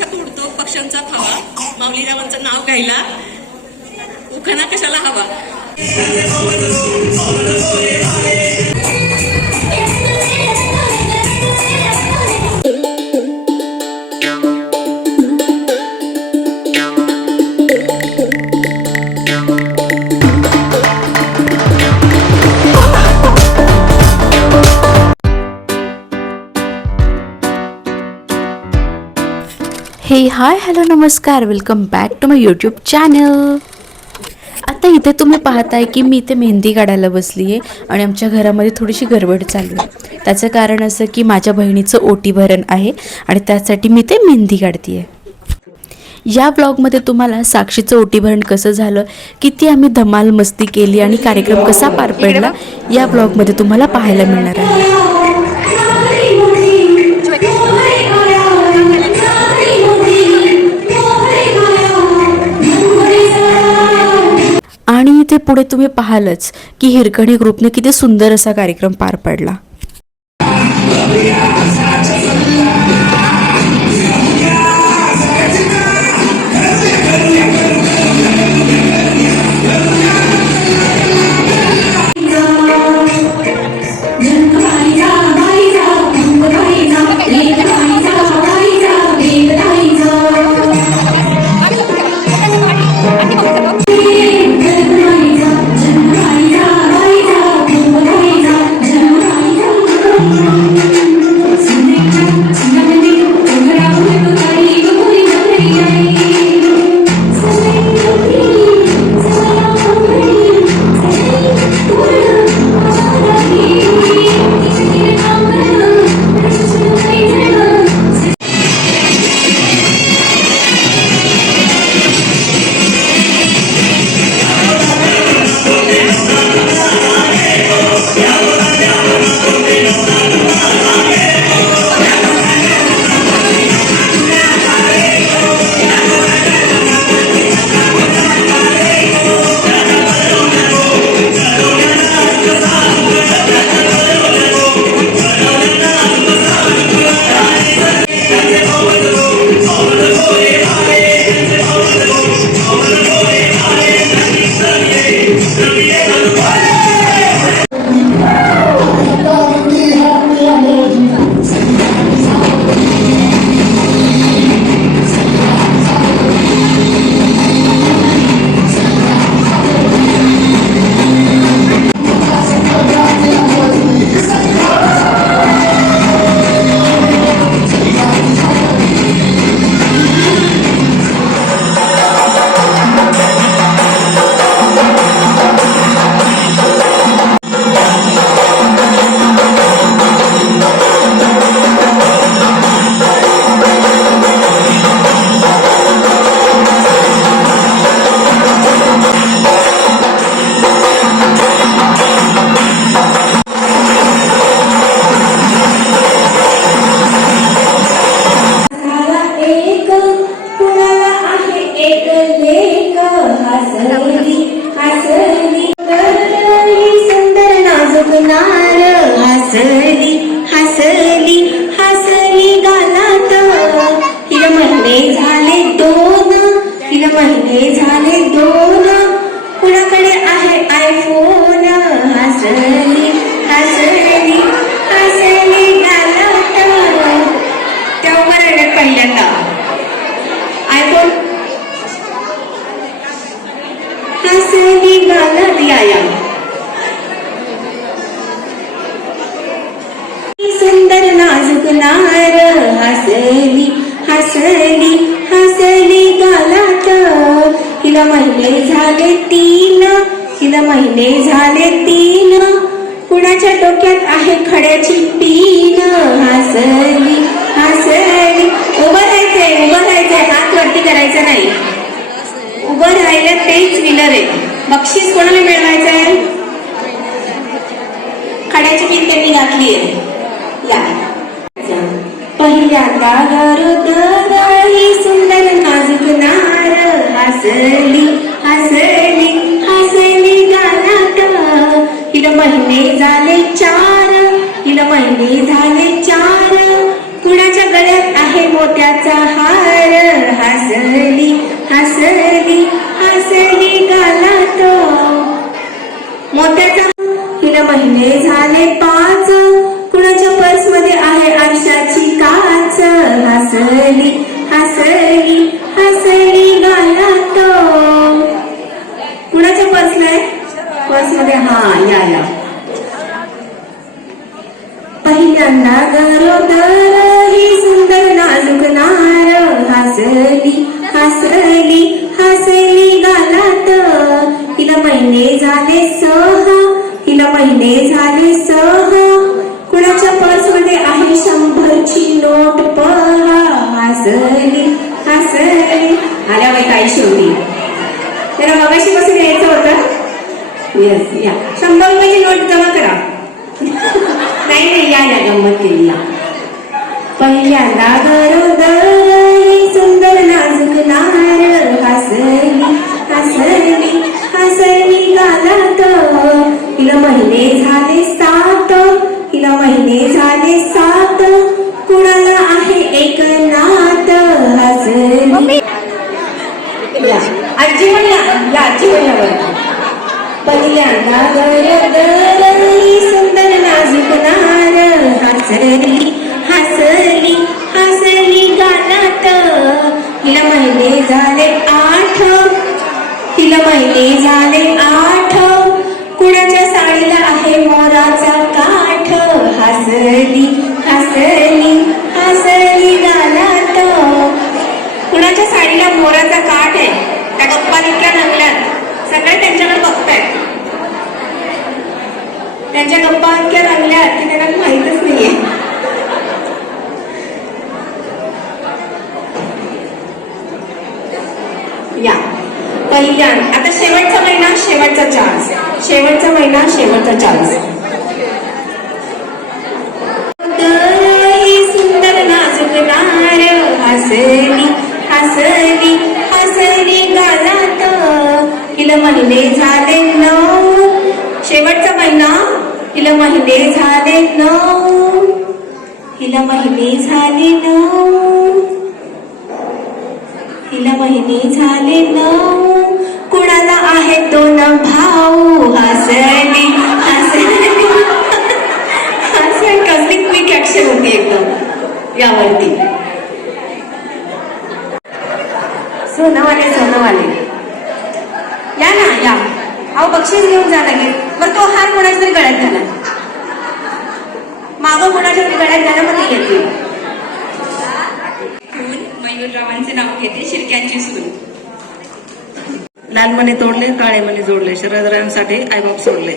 आकाशात उडतो पक्ष्यांचा थावा, माऊलीरावांचं नाव घ्यायला उखाणा कशाला हवा. हे हाय हॅलो नमस्कार, welcome back to my YouTube channel. आता इथे तुम्ही पाहताय की मी इथे मेहंदी काढायला बसली आहे आणि आमच्या घरामध्ये थोडीशी गडबड चालू आहे. त्याचं कारण असं की माझ्या बहिणीचं ओटी भरण आहे आणि त्यासाठी मी ते मेहंदी काढते आहे. या ब्लॉगमध्ये तुम्हाला साक्षीचं ओटी भरण कसं झालं, किती आम्ही धमाल मस्ती केली आणि कार्यक्रम कसा पार पडला या ब्लॉगमध्ये तुम्हाला पाहायला मिळणार आहे. आणि इथे पुढे तुम्ही पाहालच की हिरकणी ग्रुपने किती सुंदर असा कार्यक्रम पार पडला. कुणाकडे आहे आयफोन, हसली हसली हसली गालात. तेव्हा बरं पहिल्यांदा आयफोन हसली गालात. या सुंदर नाजूक नार, हसली हसली हसली गालात. हिला महिने झाले 3, हिला महिने झाले 3. कुणाच्या डोक्यात आहे खड्याची पीन, हसली हसली. उभं राहायचंय, हात वरती करायचा नाही. उभं राहिलं तेच विनर आहे. बक्षीस कोणाला मिळवायचंय? खड्याची पीन त्यांनी घातली आहे. या पहिल्यांदा गरोदर ही सुंदर नाजूक नार, हसली हसली हसली गालात. हिला महिने झाले 4, हिला महिने झाले 4. कुणाच्या गळ्यात आहे मोत्याचा हार, हसली हसली हसली गालात. कुणाच्या पर्सला आहे? पर्समध्ये हा या पहिल्यांदा गरोदर ही सुंदर नाजूक नार हसली हसली हसली गालात. हिला महिने झाले हिला महिने झाले कुणाच्या पर्समध्ये आहे 100ची नोट पहा. हसली हसली आल्या बाई काही शेवटी त्याला मगाशी पासून यायचं होतं. येस या 100 रुपयाची नोट जमा करा. नाही या गंमत केली या. पहिल्यांदा गरोदर ही सुंदर नाजूक नार हसली हसली हसली गालात. हिला महिने झाले 7 हिला महिने झाले 7 कुणाला आहे एक नात. हसली आजी म्हणूया आजी म्हणल्यावर. पहिल्यांदा गरोदर ही सुंदर नाजूक नार हसली हसली हसली गालात. हिला महिने झाले 8 हिला महिने झाले 8 कुणाच्या साडीला आहे मोराचा काठ. हसली हसली हसली गालात. कुणाच्या साडीला मोराचा काठ आहे? त्या गप्पा इतक्या रंगल्यात सगळे त्यांच्याकडे बघतायत. त्यांच्या गप्पा इतक्या रंगल्यात की त्यांना माहितच नाहीये. या पहिल्या आता शेवटचा महिना शेवटचा चान्स. शेवटचा महिना शेवटचा चान्स. सुंदर नाजूक नार हसली हसली हसली गालात. हिला महिने झाले 9 शेवटचा महिना. हिला महिने झाले 9 हिला महिने झाले 9 हिला महिने झाले 9 कुणाला आहे 2 भाऊ. हसली हसली हसली कसली क्विक ऍक्शन होती एकदम यावरती. सोनवाले या ना या. अहो बक्षीस घेऊन जा लगेच. बरं तो हार कोणाच्या तरी गळ्यात घाला. मागं कोणाच्या तरी गळ्यात घाला मग ती येते. मयूररावांचे नाव घेते. शिर्क्यांची सून. लाल मणी तोडले काळे मणी जोडले शरदरावांसाठी आईबाप सोडले.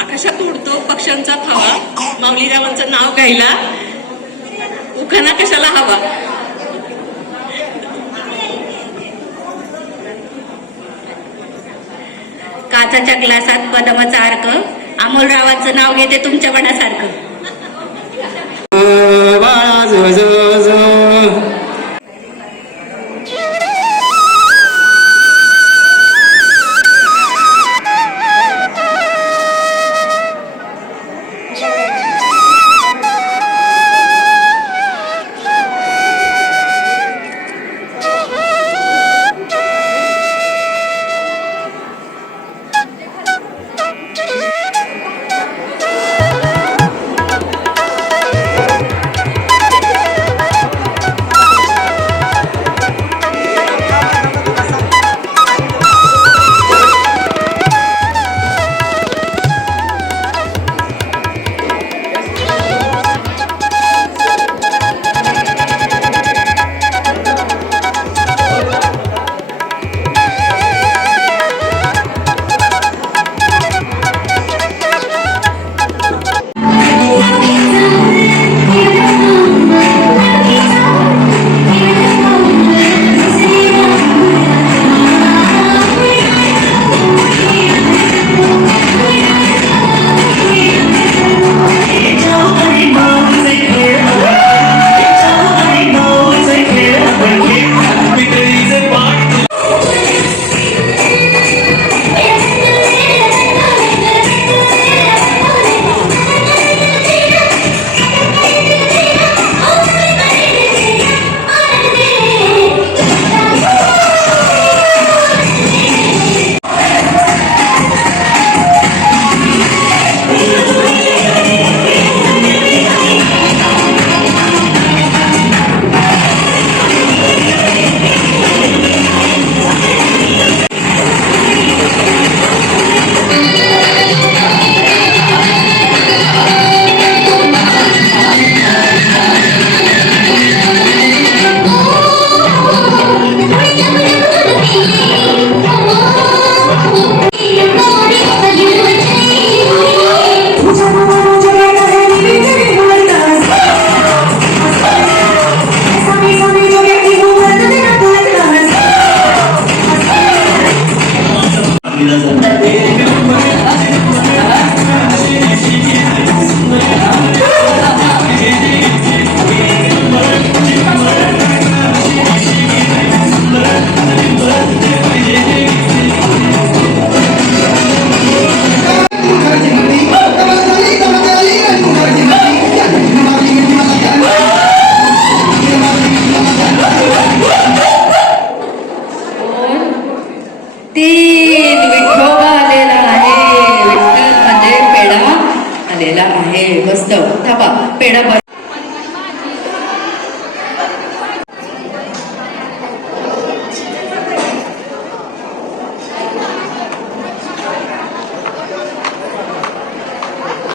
आकाशात उडतो पक्ष्यांचा थवा माऊलीरावांचं नाव घ्यायला उखाणा कशाला हवा. काचाच्या ग्लासात बदामाचा अर्क अमोलरावांचं नाव घेते तुमच्या मनासारखं. बाळा जो जो जो येणं बरं.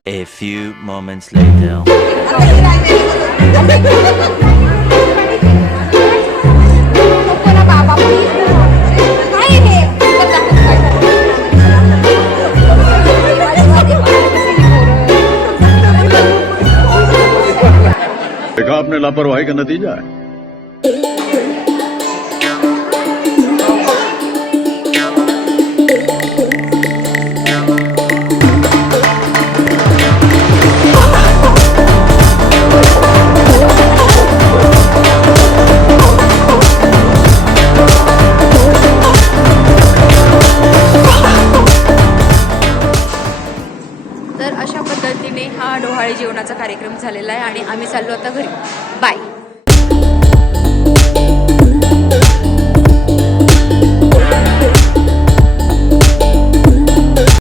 A few moments later. देखा आपने लापरवाही का नतीजा है। तर अशा पद्धतीने हा डोहाळे जेवणाचा कार्यक्रम झालेला आहे आणि आम्ही चाललो आता घरी. बाय.